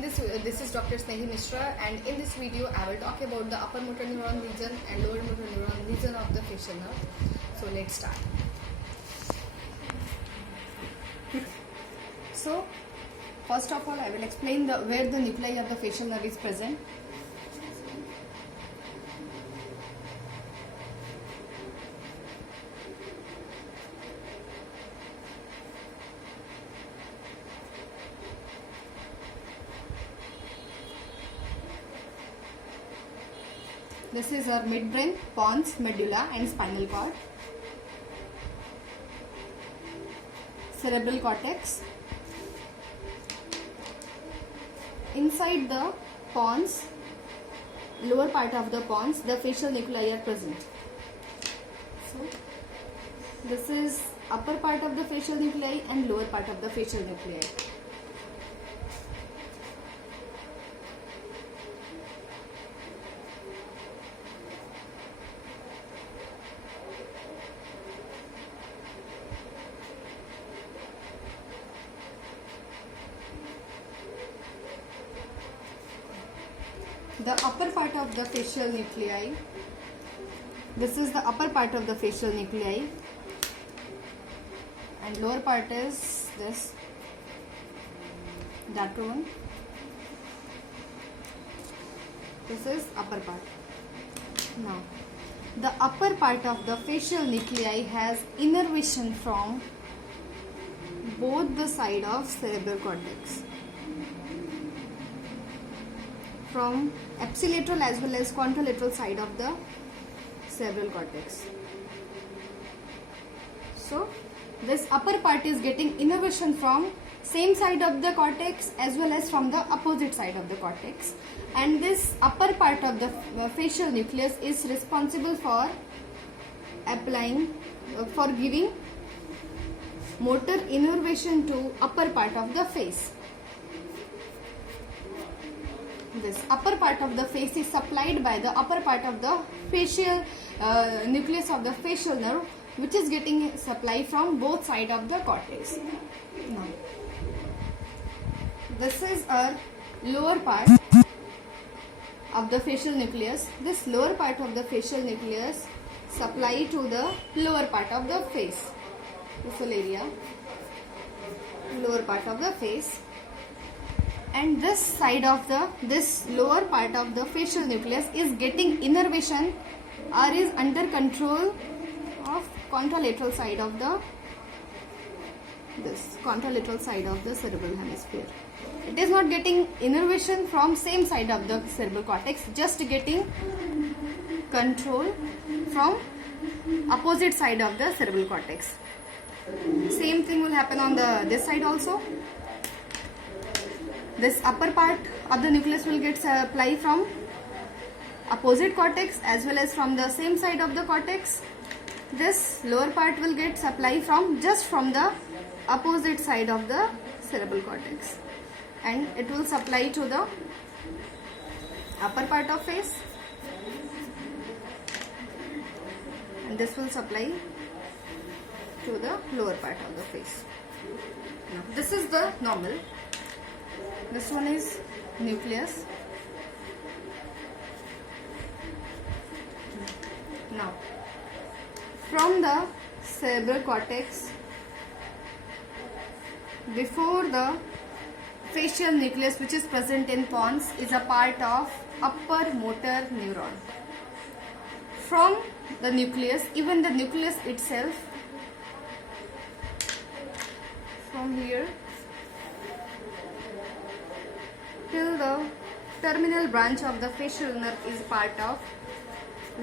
this is Dr. Snehi Mishra, and in this video I will talk about the upper motor neuron region and lower motor neuron region of the facial nerve. So let's start. So first of all I will explain where the nuclei of the facial nerve is present. This is our midbrain, pons, medulla and spinal cord, cerebral cortex. Inside the pons, lower part of the pons, the facial nuclei are present. So this is upper part of the facial nuclei and lower part of the facial nuclei. The upper part of the facial nuclei, this is the upper part of the facial nuclei, and lower part is this, that one. This is upper part. Now, the upper part of the facial nuclei has innervation from both the side of cerebral cortex, from ipsilateral as well as contralateral side of the cerebral cortex. So this upper part is getting innervation from same side of the cortex as well as from the opposite side of the cortex, and this upper part of the facial nucleus is responsible for applying for giving motor innervation to upper part of the face. This upper part of the face is supplied by the upper part of the facial nucleus of the facial nerve, which is getting supply from both sides of the cortex. Now, this is our lower part of the facial nucleus. This lower part of the facial nucleus supply to the lower part of the face. This whole area, lower part of the face. And this side of this lower part of the facial nucleus is getting innervation or is under control of contralateral side of the contralateral side of the cerebral hemisphere. It is not getting innervation from same side of the cerebral cortex, just getting control from opposite side of the cerebral cortex. Same thing will happen on this side also. This upper part of the nucleus will get supply from opposite cortex as well as from the same side of the cortex. This lower part will get supply from just from the opposite side of the cerebral cortex, and it will supply to the upper part of face, and this will supply to the lower part of the face. Now, this is the normal. This one is nucleus. Now, from the cerebral cortex, before the facial nucleus, which is present in pons, is a part of upper motor neuron. From the nucleus, even the nucleus itself, from here till the terminal branch of the facial nerve is part of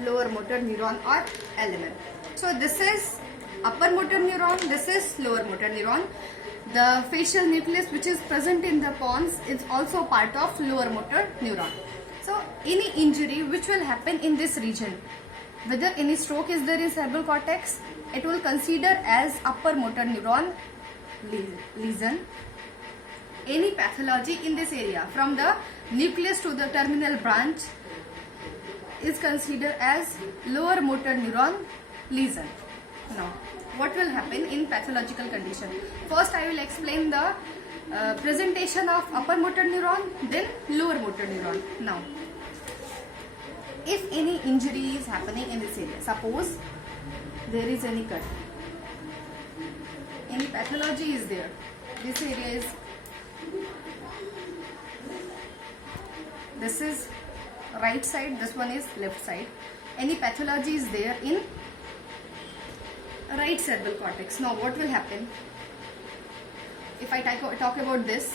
lower motor neuron or LMN. So this is upper motor neuron, this is lower motor neuron. The facial nucleus which is present in the pons is also part of lower motor neuron. So any injury which will happen in this region, whether any stroke is there in cerebral cortex, it will consider as upper motor neuron lesion. Any pathology in this area from the nucleus to the terminal branch is considered as lower motor neuron lesion. Now, what will happen in pathological condition? First, I will explain the presentation of upper motor neuron, then lower motor neuron. Now, if any injury is happening in this area, suppose there is any cut, any pathology is there, this area is, this is right side, this one is left side, any pathology is there in right cerebral cortex. Now what will happen? If I talk about this,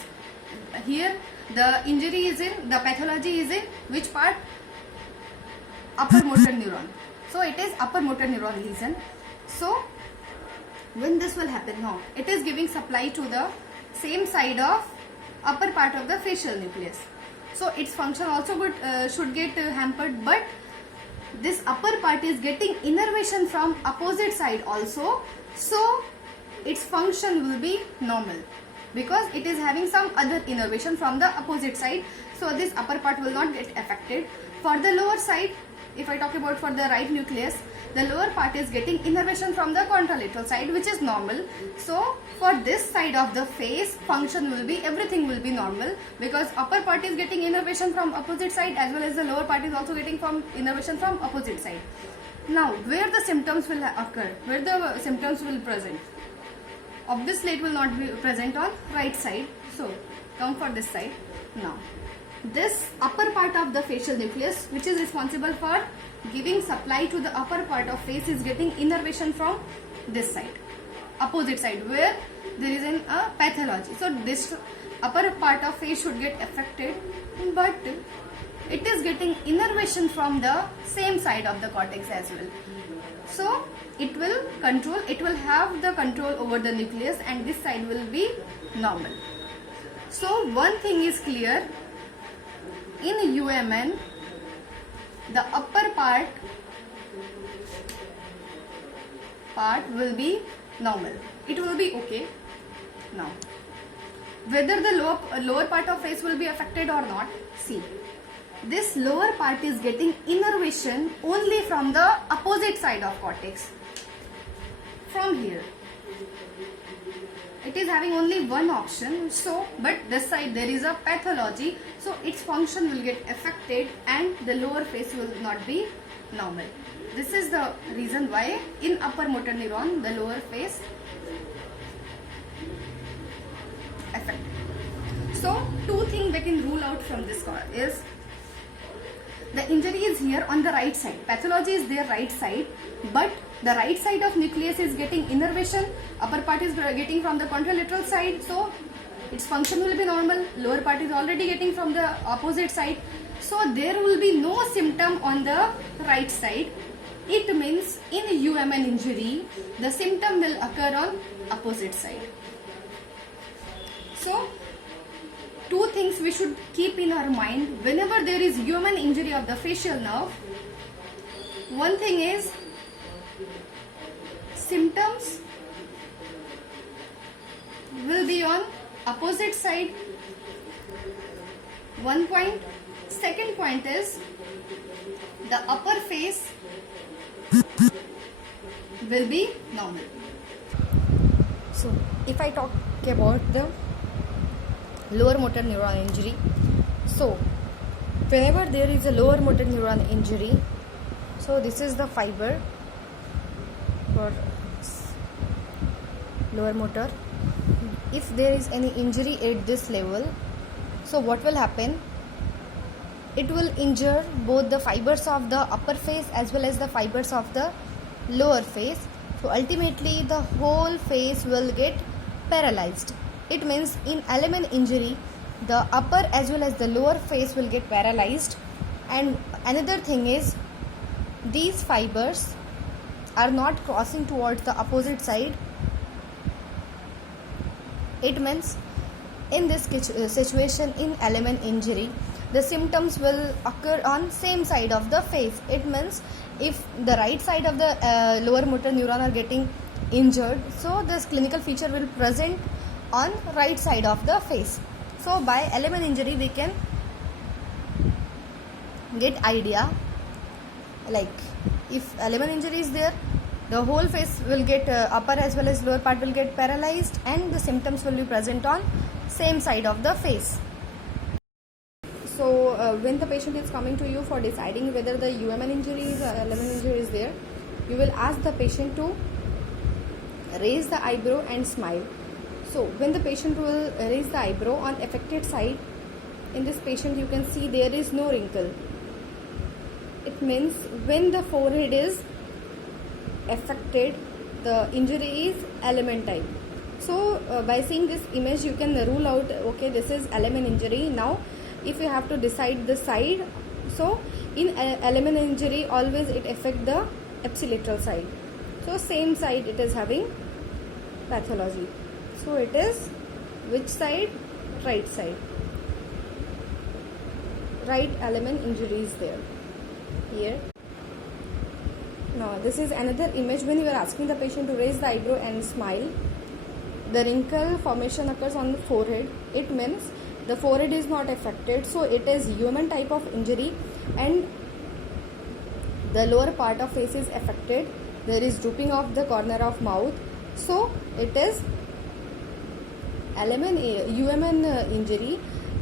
here the injury is in, the pathology is in which part? Upper motor neuron. So it is upper motor neuron lesion. So when this will happen? Now it is giving supply to the same side of upper part of the facial nucleus. So its function also should get hampered, but this upper part is getting innervation from opposite side also, so its function will be normal because it is having some other innervation from the opposite side, so this upper part will not get affected. For the lower side, if I talk about for the right nucleus, the lower part is getting innervation from the contralateral side, which is normal. So for this side of the face, function will be, everything will be normal because upper part is getting innervation from opposite side as well as the lower part is also getting from innervation from opposite side. Now where the symptoms will occur, where the symptoms will present? Obviously it will not be present on right side. So come for this side. Now this upper part of the facial nucleus, which is responsible for giving supply to the upper part of face, is getting innervation from this side, opposite side, where there is a pathology. So this upper part of face should get affected, but it is getting innervation from the same side of the cortex as well. So it will control, it will have the control over the nucleus, and this side will be normal. So one thing is clear, in UMN, the upper part will be normal. It will be okay. Now, whether the lower part of face will be affected or not, see, this lower part is getting innervation only from the opposite side of cortex, from here. It is having only one option, so but this side there is a pathology, so its function will get affected and the lower face will not be normal. This is the reason why in upper motor neuron the lower face affected. So two things we can rule out from this is the injury is here on the right side, pathology is there right side, but the right side of nucleus is getting innervation, upper part is getting from the contralateral side, so its function will be normal, lower part is already getting from the opposite side, so there will be no symptom on the right side. It means in UMN injury, the symptom will occur on opposite side. So two things we should keep in our mind whenever there is UMN injury of the facial nerve. One thing is, symptoms will be on opposite side. One point. Second point is, the upper face will be normal. So if I talk about the lower motor neuron injury, so whenever there is a lower motor neuron injury, so this is the fiber for lower motor. If there is any injury at this level, so what will happen? It will injure both the fibers of the upper face as well as the fibers of the lower face. So ultimately the whole face will get paralyzed. It means in LMN injury, the upper as well as the lower face will get paralyzed. And another thing is, these fibers are not crossing towards the opposite side. It means in this situation in LMN injury, the symptoms will occur on same side of the face. It means if the right side of the lower motor neuron are getting injured, so this clinical feature will present on right side of the face. So by LMN injury we can get idea, like if LMN injury is there, the whole face will get upper as well as lower part will get paralyzed, and the symptoms will be present on same side of the face. So when the patient is coming to you for deciding whether the UMN injury is or LMN injury is there, you will ask the patient to raise the eyebrow and smile. So when the patient will raise the eyebrow on affected side, in this patient you can see there is no wrinkle. It means when the forehead is affected, the injury is LMN type. So by seeing this image you can rule out, okay, this is LMN injury. Now if you have to decide the side, so in LMN injury always it affect the ipsilateral side. So same side it is having pathology. So it is which side? Right side. Right LMN injury is there. Here. Now this is another image when you are asking the patient to raise the eyebrow and smile. The wrinkle formation occurs on the forehead. It means the forehead is not affected, so it is UMN type of injury, and the lower part of face is affected. There is drooping of the corner of mouth, so it is UMN injury,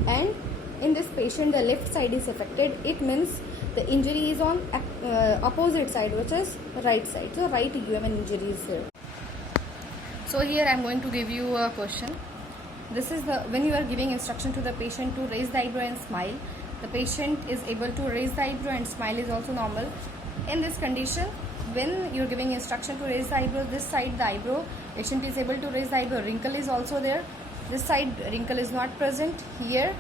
and in this patient the left side is affected. It means the injury is on opposite side, which is right side. So right UMN injury is here. So here I am going to give you a question. This is the when you are giving instruction to the patient to raise the eyebrow and smile. The patient is able to raise the eyebrow and smile is also normal. In this condition, when you are giving instruction to raise the eyebrow, this side the eyebrow, patient is able to raise the eyebrow, wrinkle is also there. This side wrinkle is not present. Here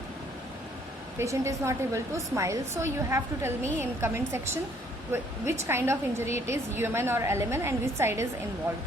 patient is not able to smile. So you have to tell me in comment section which kind of injury it is, UMN or LMN, and which side is involved.